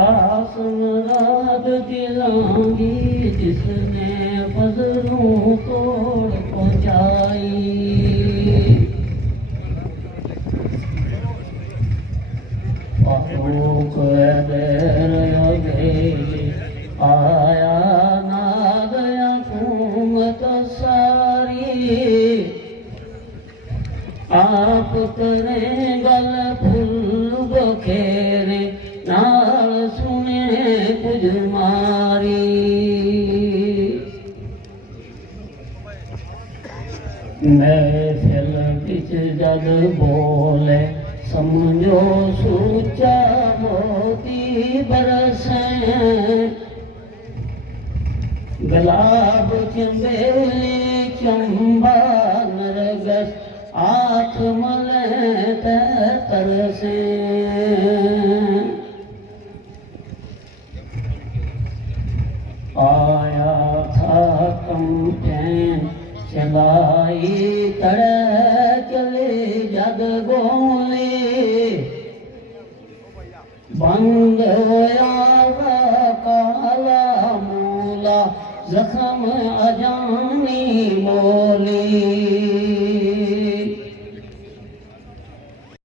आस मुराद दिलांगी जिसने फजलों तोड़ पहुंचाई। फारूक देर आया ना गया हुकूमत सारी। आप करें गल फुल बखेरे नाल सुने कुछ मारी। महफिल बिच जद बोले समझो सूचा मोती बरसे। गुलाब चंबेली चंबा नरगस आँख मले तरसे। आया था कंपेन चलाई तड़े चले जग गोली। बंद होया काला मूला जख्म अजानी मोली।